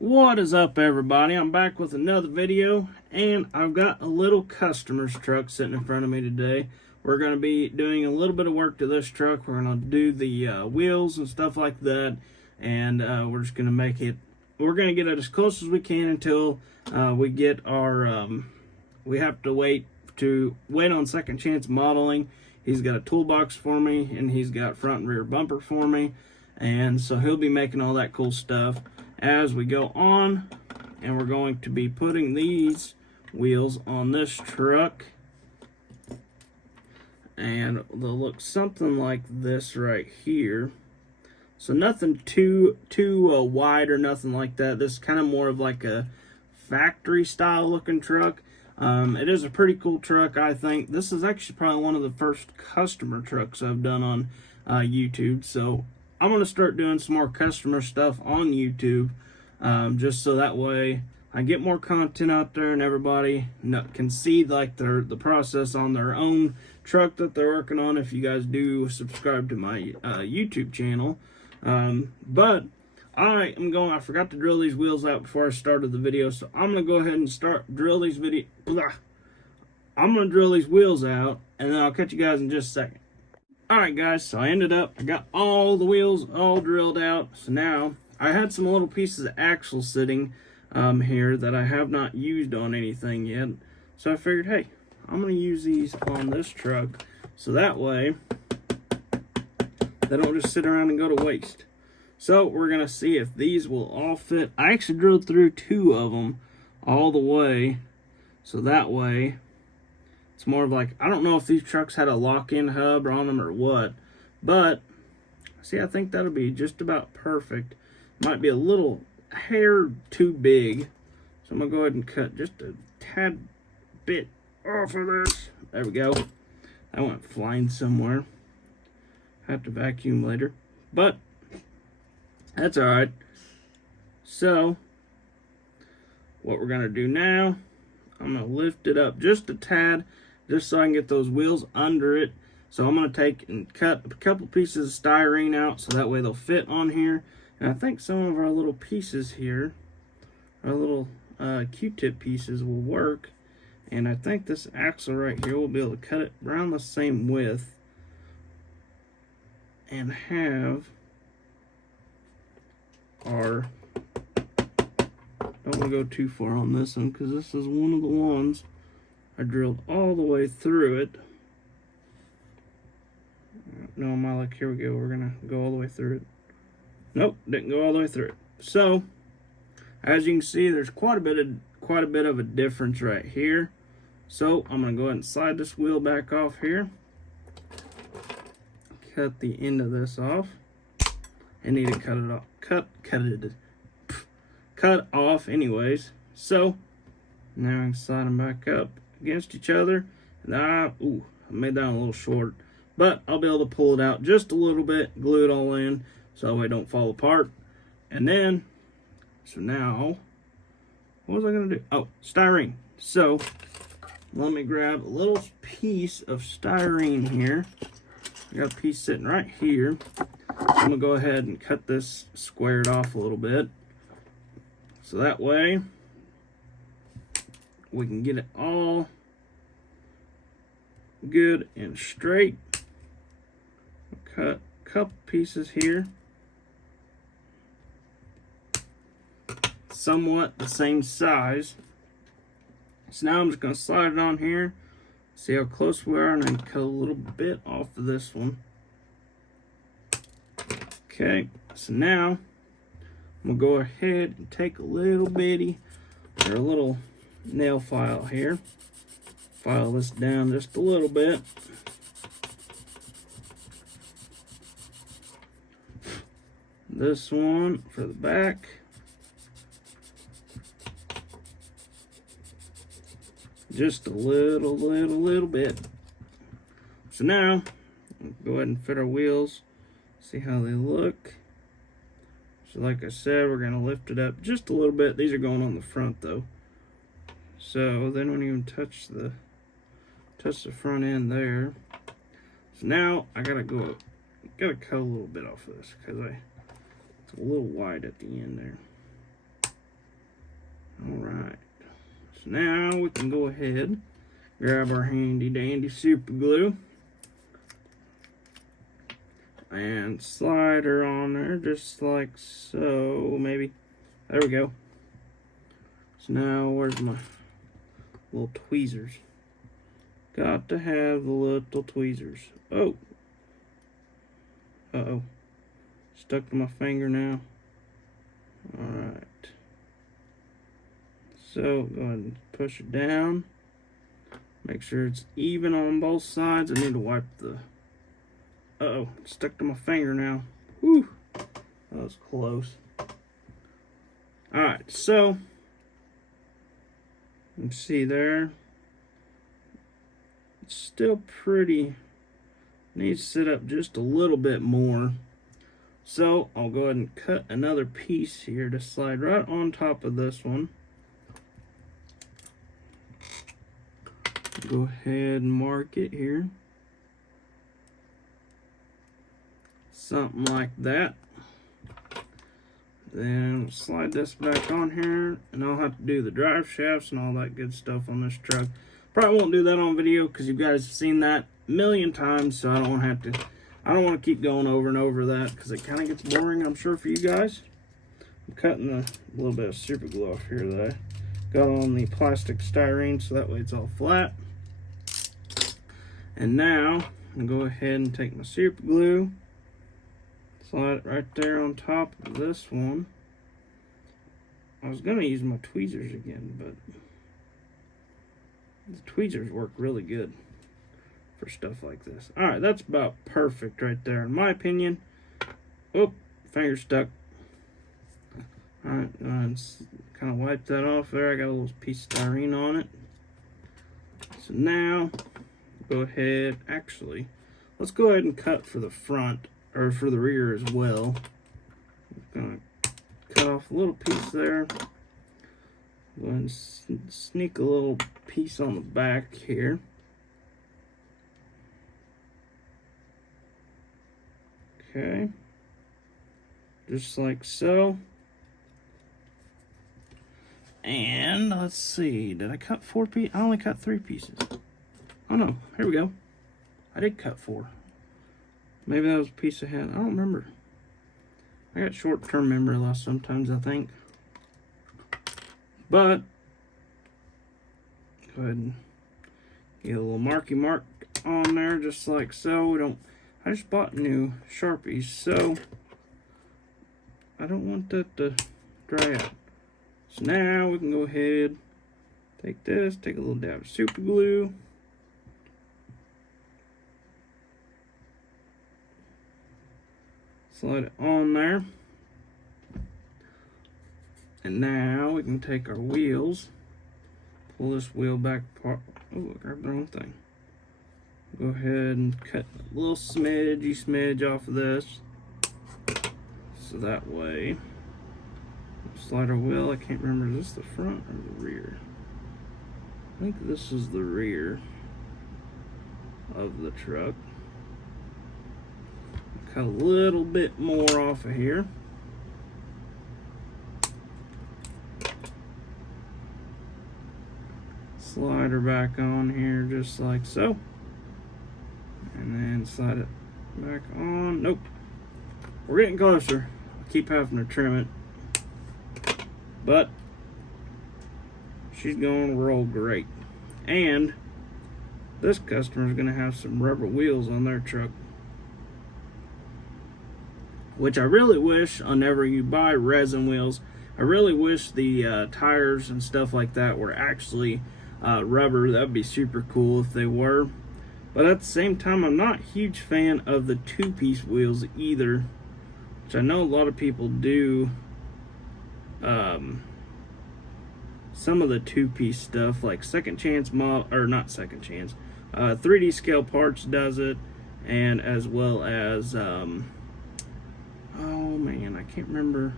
What is up, everybody? I'm back with another video, and I've got a little customer's truck sitting in front of me today. We're going to be doing a little bit of work to this truck. We're going to do the wheels and stuff like that, and we're just going to make it, we're going to get it as close as we can until we get our, we have to wait on second chance modeling. He's got a toolbox for me, and he's got front and rear bumper for me, and so he'll be making all that cool stuff as we go on. And we're going to be putting these wheels on this truck, and they'll look something like this right here. So nothing too wide or nothing like that. This is kind of more of like a factory style looking truck. It is a pretty cool truck, I think. This is actually probably one of the first customer trucks I've done on YouTube. So I'm going to start doing some more customer stuff on YouTube, just so that way I get more content out there and everybody can see like the process on their own truck that they're working on, if you guys do subscribe to my YouTube channel. But I forgot to drill these wheels out before I started the video, so I'm going to go ahead and drill these wheels out, and then I'll catch you guys in just a second. Alright guys, so I got all the wheels all drilled out. So now, I had some little pieces of axle sitting here that I have not used on anything yet. So I figured, hey, I'm going to use these on this truck, so that way they don't just sit around and go to waste. So we're going to see if these will all fit. I actually drilled through 2 of them all the way, so that way it's more of like, I don't know if these trucks had a lock-in hub on them or what, but see, I think that'll be just about perfect. Might be a little hair too big, so I'm gonna go ahead and cut just a tad bit off of this. There we go. That went flying somewhere. Have to vacuum later, but that's all right. So what we're gonna do now, I'm gonna lift it up just a tad, just so I can get those wheels under it. So I'm going to take and cut a couple pieces of styrene out, so that way they'll fit on here. And I think some of our little pieces here, our little Q-tip pieces, will work. And I think this axle right here will be able to cut it around the same width and have our, don't want to go too far on this one, because this is one of the ones I drilled all the way through it. No, my luck, here we go. We're gonna go all the way through it. Nope, didn't go all the way through it. So, as you can see, there's quite a bit of a difference right here. So I'm gonna go ahead and slide this wheel back off here. Cut the end of this off. I need to cut it off. Cut off anyways. So now I can slide them back up against each other. And I made that one a little short, but I'll be able to pull it out just a little bit, glue it all in, so that way it don't fall apart. And then, so now, what was I gonna do? Oh, styrene. So let me grab a little piece of styrene here. I got a piece sitting right here. I'm gonna go ahead and cut this squared off a little bit, so that way we can get it all good and straight. Cut a couple pieces here, somewhat the same size. So now I'm just going to slide it on here, see how close we are, and then cut a little bit off of this one. Okay, so now I'm going to go ahead and take a little nail file here, file this down just a little bit. This one for the back. Just a little bit. So now, go ahead and fit our wheels, see how they look. So like I said, we're going to lift it up just a little bit. These are going on the front though, so they don't even touch the front end there. So now I gotta cut a little bit off of this, because it's a little wide at the end there. So now we can go ahead, grab our handy dandy super glue, and slide her on there just like so, maybe. There we go. So now, where's my little tweezers? Got to have the little tweezers. Oh. Uh-oh. Stuck to my finger now. Alright. So, go ahead and push it down. Make sure it's even on both sides. I need to wipe the... Uh-oh. It's stuck to my finger now. Whew. That was close. Alright, so... You can see there. It's still pretty... Needs to sit up just a little bit more. So, I'll go ahead and cut another piece here to slide right on top of this one. Go ahead and mark it here. Something like that. Then slide this back on here, and I'll have to do the drive shafts and all that good stuff on this truck. Probably won't do that on video because you guys have seen that a million times, so I don't want to keep going over and over that because it kind of gets boring, I'm sure, for you guys. I'm cutting a little bit of super glue off here that I got on the plastic styrene, so that way it's all flat. And now I'm going to go ahead and take my super glue, slide it right there on top of this one. I was going to use my tweezers again, but the tweezers work really good for stuff like this. Alright, that's about perfect right there in my opinion. Oh, finger stuck. Alright, kind of wipe that off there. I got a little piece of styrene on it. So now, go ahead, actually, let's go ahead and cut for the front, or for the rear as well. I'm going to cut off a little piece there. Go ahead and sneak a little piece on the back here. Okay. Just like so. And let's see, did I cut 4 pieces? I only cut 3 pieces. Oh no, here we go. I did cut 4. Maybe that was a piece ahead. I don't remember. I got short-term memory loss sometimes, I think. But, go ahead and get a little marky mark on there, just like so. I just bought new Sharpies, so I don't want that to dry out. So now we can go ahead, take this, take a little dab of super glue. Slide it on there. And now we can take our wheels, pull this wheel back apart. Oh, I grabbed the wrong thing. Go ahead and cut a little smidge off of this. So that way, slide our wheel. I can't remember, is this the front or the rear? I think this is the rear of the truck. Cut a little bit more off of here. Slide her back on here just like so. And then slide it back on. Nope. We're getting closer. I keep having to trim it. But she's going to roll great. And this customer is going to have some rubber wheels on their truck. Which I really wish, whenever you buy resin wheels, I really wish the tires and stuff like that were actually rubber. That would be super cool if they were. But at the same time, I'm not a huge fan of the 2-piece wheels either, which I know a lot of people do. Some of the 2-piece stuff, like Second Chance or not Second Chance, 3D Scale Parts does it, and as well as oh man, I can't remember.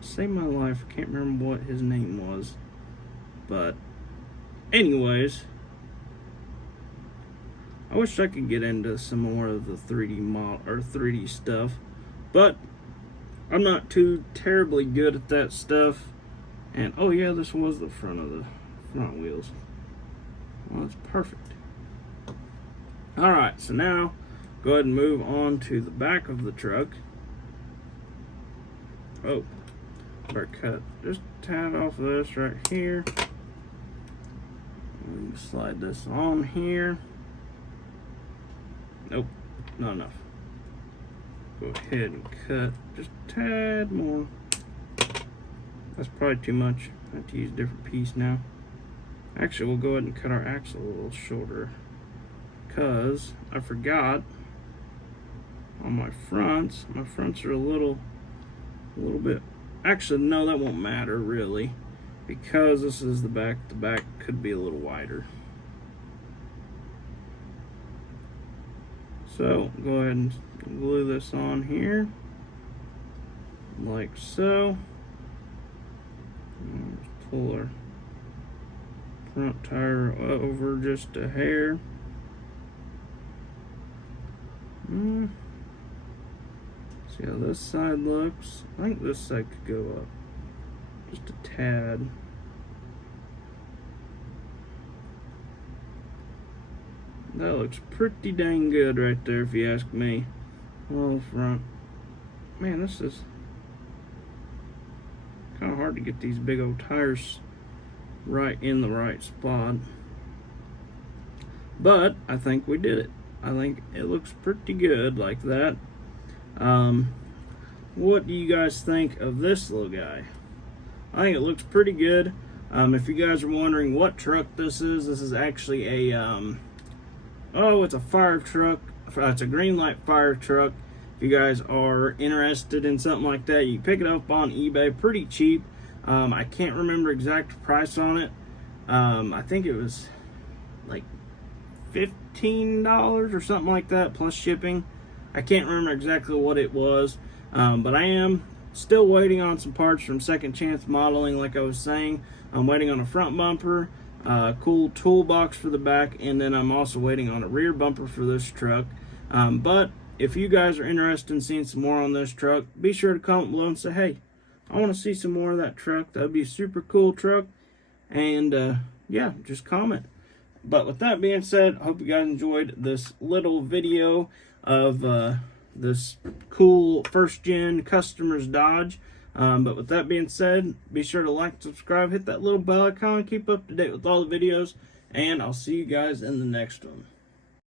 Save my life, I can't remember what his name was. But anyways, I wish I could get into some more of the 3D model or 3D stuff, but I'm not too terribly good at that stuff. And oh yeah, this was the front of the front wheels. Well, that's perfect. Alright, so now go ahead and move on to the back of the truck. Oh, better cut just a tad off of this right here. We can slide this on here. Nope, not enough. Go ahead and cut just a tad more. That's probably too much. I have to use a different piece now. Actually, we'll go ahead and cut our axle a little shorter, because I forgot on my fronts. My fronts are a little bit. Actually, no, that won't matter really, because this is the back. The back could be a little wider. So go ahead and glue this on here, like so. Pull our front tire over just a hair. See how this side looks? I think this side could go up just a tad. That looks pretty dang good right there, if you ask me. Well, front. Man, this is kind of hard to get these big old tires right in the right spot. But I think we did it. I think it looks pretty good like that. What do you guys think of this little guy? I think it looks pretty good. If you guys are wondering what truck this is actually a it's a fire truck. It's a green light fire truck. If you guys are interested in something like that, you pick it up on eBay pretty cheap. I can't remember exact price on it. I think it was like $15 or something like that plus shipping. I can't remember exactly what it was, but I am still waiting on some parts from Second Chance Modeling. Like I was saying, I'm waiting on a front bumper, cool toolbox for the back, and then I'm also waiting on a rear bumper for this truck. But if you guys are interested in seeing some more on this truck, be sure to comment below and say, hey, I want to see some more of that truck. That would be a super cool truck. And yeah, just comment. But with that being said, I hope you guys enjoyed this little video of this cool first gen customers Dodge. But with that being said, be sure to like, subscribe, hit that little bell icon, keep up to date with all the videos, and I'll see you guys in the next one.